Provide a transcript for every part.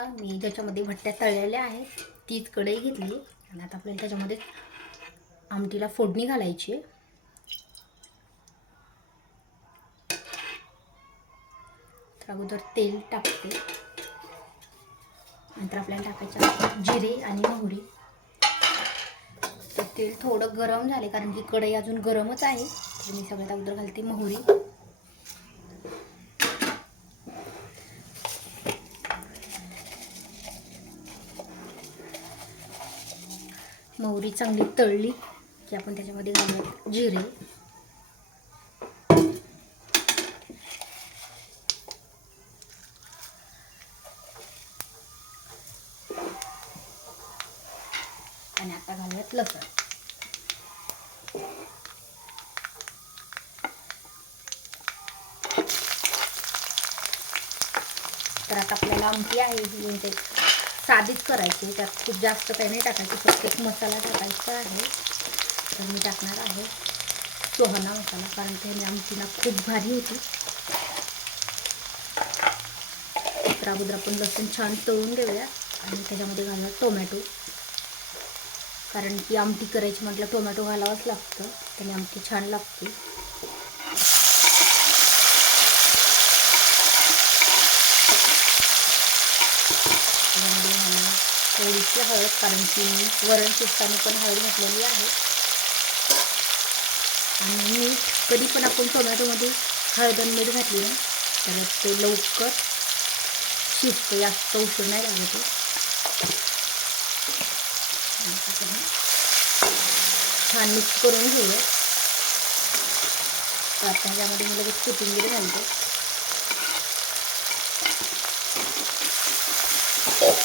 मी ज्याच्यामध्ये भट्ट्या तळलेल्या आहेत तीच कढई घेतली. आणि आता आपल्याला त्याच्यामध्ये आमटीला फोडणी घालायची आहे. तर अगोदर तेल टाकते. नंतर आपल्याला टाकायचं जिरे आणि मोहरी. तर तेल थोडं गरम झाले कारण की कढई अजून गरमच आहे. तर मी सगळ्यात अगोदर घालते मोहरी. मोहरी चांगली तळली की आपण त्याच्यामध्ये घालूया जिरे. आणि आता घालूयात लसण. तर आता आपल्याला आमटी आहे ही म्हणजे साधीच करायची त्यात खूप जास्त काही नाही टाकायची. फक्त एक मसाला टाकायचा आहे. तर मी टाकणार आहे सोहना मसाला कारण त्याने आमटीला खूप भारी होती. तर अगोदर आपण लसूण छान तळून घेऊया. आणि त्याच्यामध्ये घालूया टोमॅटो. कारण की आमटी करायची म्हटलं टोमॅटो घालावंच लागतं. त्याने आमटी छान लागते त्याच्यामध्ये घालूया थोडीशी हळद कारण की वरण शिजताना पण हळद घातलेली आहे. आणि मीठ कधी पण आपण टोमॅटोमध्ये हळद आणि मीठ घातली ना तर ते लवकर शिजतं जास्त उशीर नाही लागत ते. छान मिक्स करून घेऊया. आता ह्याच्यामध्ये मी लगेच कोथिंबीर घालते.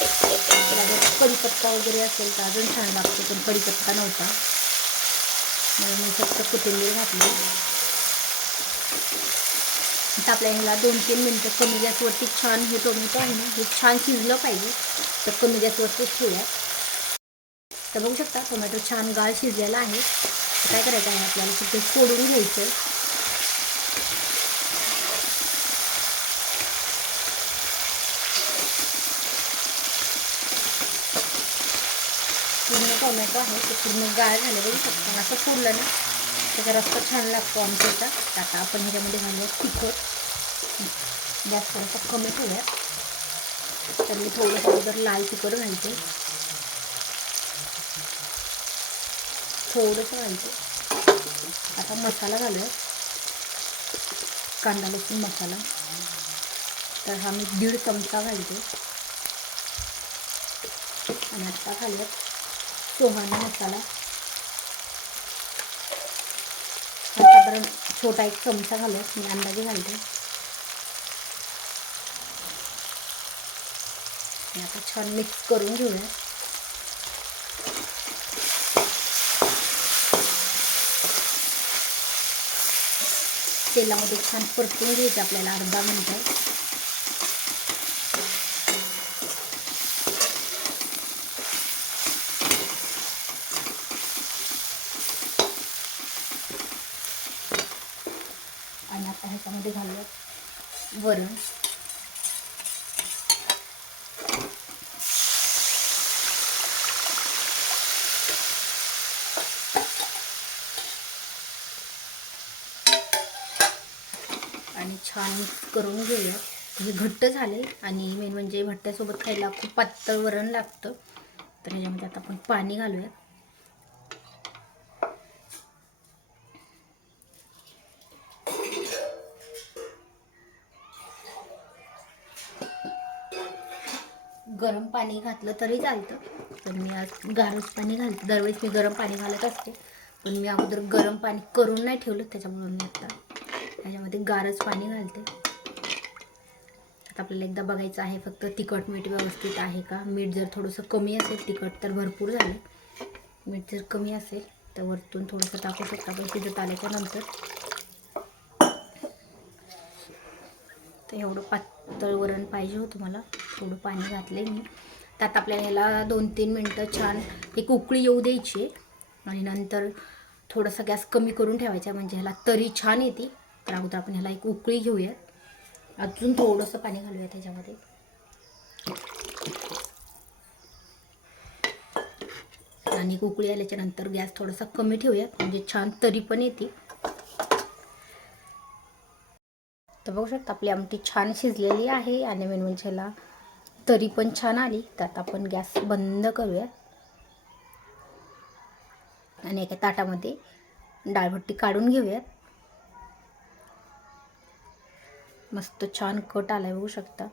त्याला जर वगैरे असेल तर अजून छान लागतो पण कडीपत्ता नव्हता. म्हणून मी फक्त कोथिंबीर घातली. आता आपल्या ह्याला दोन तीन मिनटं कमी गॅसवरती छान हे टोमॅटो आहे ना हे छान शिजलं पाहिजे. तर कमी गॅसवरती ठेवूया. तर बघू शकता टोमॅटो छान गाळ शिजलेला आहे. तर काय करायचं आहे आपल्याला? तिथे फोडून घ्यायचं पूर्ण टोमॅटो आहे ते पूर्ण गाळ झाले बघू शकता. असं फोडलं ना त्याचा रस्ता छान लागतो आमच्याचा आता आपण ह्याच्यामध्ये घालूया तिखट. गॅस थोडंसं कमी ठेवूया. तर मी थोडंसं अगोदर लाल तिखट घालते. थोडंसं घालते. आता मसाला घालूया. कांदा लसूण मसाला. तर हा मी दीड चमचा घालते. आणि आता घालूया सोहाना मसाला साधारण छोटा एक चमचा घालूया मी अंदाजे घालते आता छान मिक्स करून घेऊया. तेलामध्ये छान परतून घ्यायचं आपल्याला अर्धा मिनटं. आणि आता ह्याच्यामध्ये घालूयात वरण. आणि छान करून घेऊया. हे घट्ट झाले आणि मेन म्हणजे भट्ट्यासोबत खायला खूप पातळ वरण लागतं. तर ह्याच्यामध्ये आता आपण पाणी घालूयात. गरम पाणी घातलं तरी चालतं. पण मी आज गारच पाणी घालते दरवेळेस मी गरम पाणी घालत असते. पण मी अगोदर गरम पाणी करून नाही ठेवलं त्याच्यामुळे मी आत्ता त्याच्यामध्ये गारच पाणी घालते. आता आपल्याला एकदा बघायचं आहे फक्त तिखट मीठ व्यवस्थित आहे का? मीठ जर थोडंसं कमी असेल तिखट तर भरपूर झालं मीठ जर कमी असेल तर वरतून थोडंसं टाकू शकता पण शिजत आल्याच्यानंतर. तर एवढं पातळ वरण पाहिजे होतं मला थोडं पाणी घातले मी. त्यात आपल्याला ह्याला दोन तीन मिनटं छान एक उकळी येऊ द्यायची आणि नंतर थोडंसं गॅस कमी करून ठेवायचा म्हणजे ह्याला तरी छान येते. तर अगोदर आपण ह्याला एक उकळी घेऊयात. अजून थोडंसं पाणी घालूया त्याच्यामध्ये आणि उकळी आल्याच्यानंतर गॅस थोडासा कमी ठेवूयात. म्हणजे छान तरी पण येते. तर बघू शकता आपली आमटी छान शिजलेली आहे. आणि मेन म्हणजे ह्याला तरी पण छान आली. तर आता आपण गॅस बंद करूया. आणि एका ताटामध्ये डाळभट्टी काढून घेऊयात. मस्त छान कट आलाय बघू शकता.